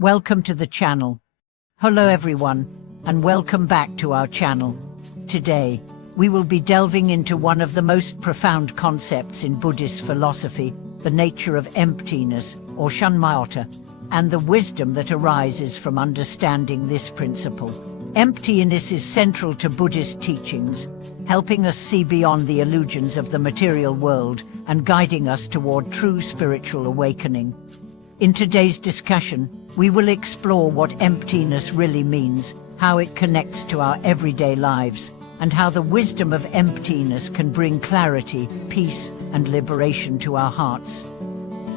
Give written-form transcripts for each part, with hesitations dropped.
Welcome to the channel. Hello everyone, and welcome back to our channel. Today, we will be delving into one of the most profound concepts in Buddhist philosophy, the nature of emptiness, or shanmyota, and the wisdom that arises from understanding this principle. Emptiness is central to Buddhist teachings, helping us see beyond the illusions of the material world and guiding us toward true spiritual awakening. In today's discussion, we will explore what emptiness really means, how it connects to our everyday lives, and how the wisdom of emptiness can bring clarity, peace, and liberation to our hearts.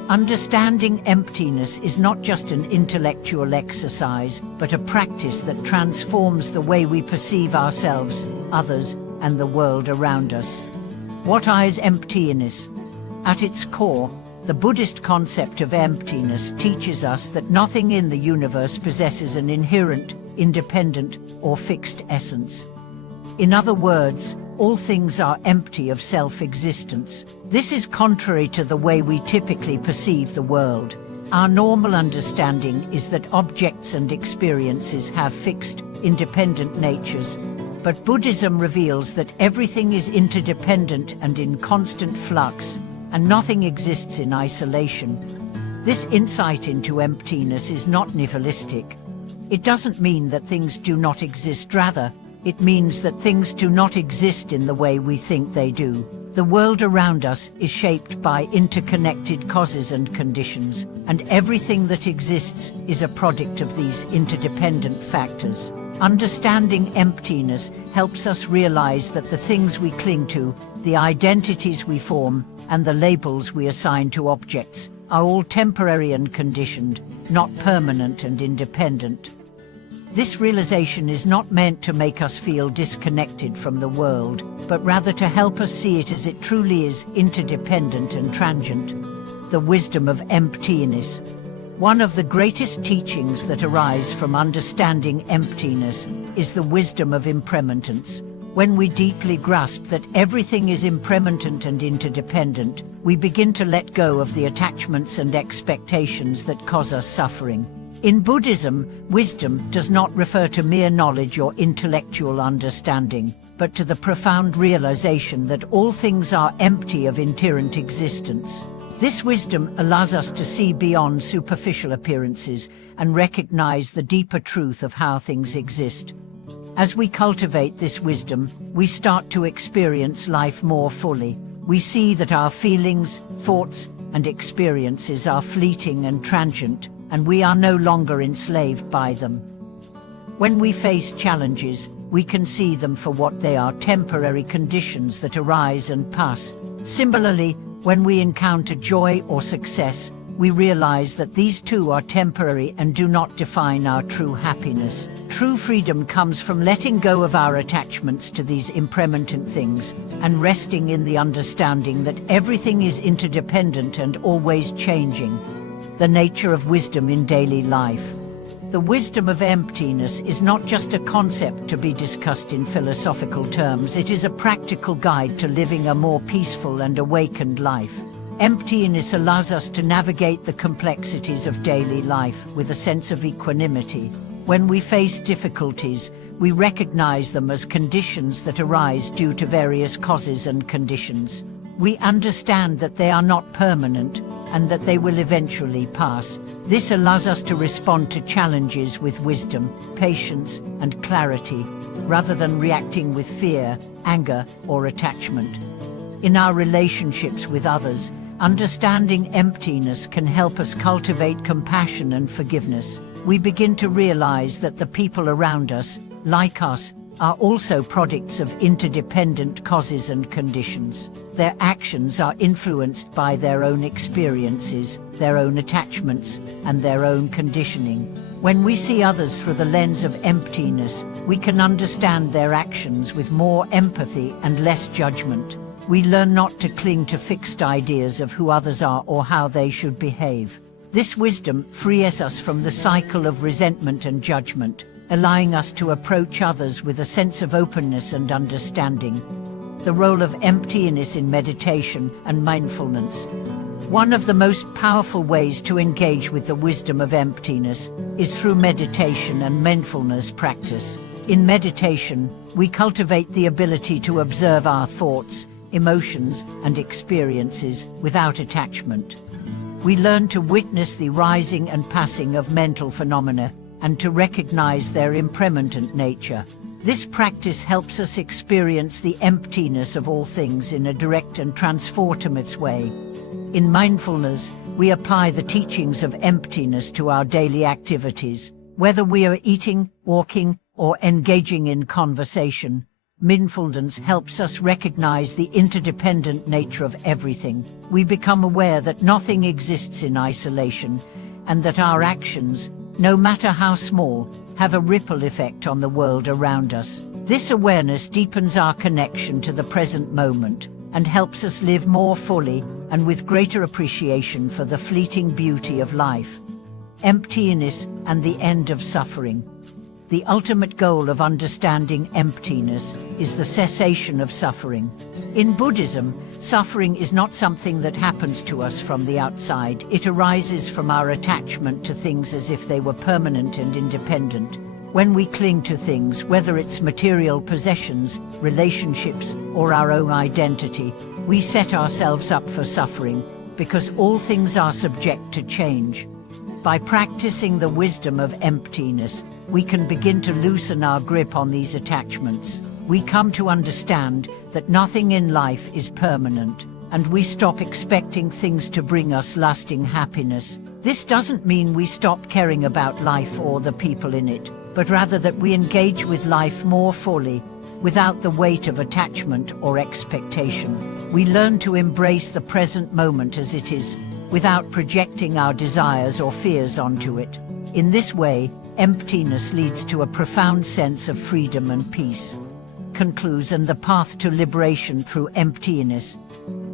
Understanding emptiness is not just an intellectual exercise, but a practice that transforms the way we perceive ourselves, others, and the world around us. What is emptiness? At its core, the Buddhist concept of emptiness teaches us that nothing in the universe possesses an inherent, independent, or fixed essence. In other words, all things are empty of self-existence. This is contrary to the way we typically perceive the world. Our normal understanding is that objects and experiences have fixed, independent natures, but Buddhism reveals that everything is interdependent and in constant flux, and nothing exists in isolation. This insight into emptiness is not nihilistic. It doesn't mean that things do not exist, rather, it means that things do not exist in the way we think they do. The world around us is shaped by interconnected causes and conditions, and everything that exists is a product of these interdependent factors. Understanding emptiness helps us realize that the things we cling to, the identities we form, and the labels we assign to objects are all temporary and conditioned, not permanent and independent. This realization is not meant to make us feel disconnected from the world, but rather to help us see it as it truly is, interdependent and transient. The wisdom of emptiness. One of the greatest teachings that arise from understanding emptiness is the wisdom of impermanence. When we deeply grasp that everything is impermanent and interdependent, we begin to let go of the attachments and expectations that cause us suffering. In Buddhism, wisdom does not refer to mere knowledge or intellectual understanding, but to the profound realization that all things are empty of inherent existence. This wisdom allows us to see beyond superficial appearances and recognize the deeper truth of how things exist. As we cultivate this wisdom, we start to experience life more fully. We see that our feelings, thoughts, and experiences are fleeting and transient, and we are no longer enslaved by them. When we face challenges, we can see them for what they are: temporary conditions that arise and pass. Similarly, when we encounter joy or success, we realize that these too are temporary and do not define our true happiness. True freedom comes from letting go of our attachments to these impermanent things and resting in the understanding that everything is interdependent and always changing. The nature of wisdom in daily life. The wisdom of emptiness is not just a concept to be discussed in philosophical terms, it is a practical guide to living a more peaceful and awakened life. Emptiness allows us to navigate the complexities of daily life with a sense of equanimity. When we face difficulties, we recognize them as conditions that arise due to various causes and conditions. We understand that they are not permanent and that they will eventually pass. This allows us to respond to challenges with wisdom, patience, and clarity, rather than reacting with fear, anger, or attachment. In our relationships with others, understanding emptiness can help us cultivate compassion and forgiveness. We begin to realize that the people around us, like us, are also products of interdependent causes and conditions. Their actions are influenced by their own experiences, their own attachments, and their own conditioning. When we see others through the lens of emptiness, we can understand their actions with more empathy and less judgment. We learn not to cling to fixed ideas of who others are or how they should behave. This wisdom frees us from the cycle of resentment and judgment, allowing us to approach others with a sense of openness and understanding. The role of emptiness in meditation and mindfulness. One of the most powerful ways to engage with the wisdom of emptiness is through meditation and mindfulness practice. In meditation, we cultivate the ability to observe our thoughts, emotions, and experiences without attachment. We learn to witness the rising and passing of mental phenomena and to recognize their impermanent nature. This practice helps us experience the emptiness of all things in a direct and transformative way. In mindfulness, we apply the teachings of emptiness to our daily activities. Whether we are eating, walking, or engaging in conversation, mindfulness helps us recognize the interdependent nature of everything. We become aware that nothing exists in isolation, and that our actions, no matter how small, have a ripple effect on the world around us. This awareness deepens our connection to the present moment and helps us live more fully and with greater appreciation for the fleeting beauty of life. Emptiness and the end of suffering. The ultimate goal of understanding emptiness is the cessation of suffering. In Buddhism, suffering is not something that happens to us from the outside. It arises from our attachment to things as if they were permanent and independent. When we cling to things, whether it's material possessions, relationships, or our own identity, we set ourselves up for suffering, because all things are subject to change. By practicing the wisdom of emptiness, we can begin to loosen our grip on these attachments. We come to understand that nothing in life is permanent, and we stop expecting things to bring us lasting happiness. This doesn't mean we stop caring about life or the people in it, but rather that we engage with life more fully, without the weight of attachment or expectation. We learn to embrace the present moment as it is, without projecting our desires or fears onto it. In this way, emptiness leads to a profound sense of freedom and peace. Conclusion: the path to liberation through emptiness.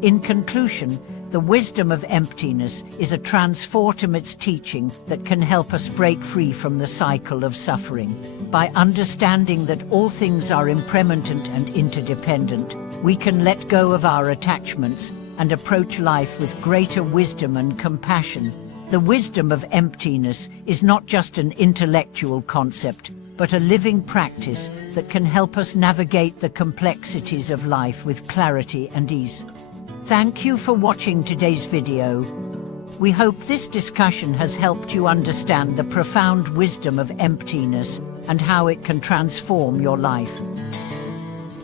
In conclusion, the wisdom of emptiness is a transformative teaching that can help us break free from the cycle of suffering. By understanding that all things are impermanent and interdependent, we can let go of our attachments and approach life with greater wisdom and compassion. The wisdom of emptiness is not just an intellectual concept, but a living practice that can help us navigate the complexities of life with clarity and ease. Thank you for watching today's video. We hope this discussion has helped you understand the profound wisdom of emptiness and how it can transform your life.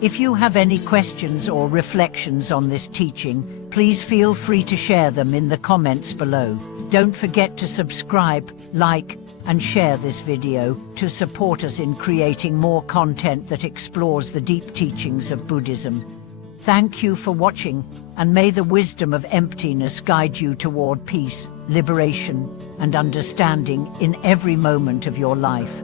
If you have any questions or reflections on this teaching, please feel free to share them in the comments below. Don't forget to subscribe, like, and share this video to support us in creating more content that explores the deep teachings of Buddhism. Thank you for watching, and may the wisdom of emptiness guide you toward peace, liberation, and understanding in every moment of your life.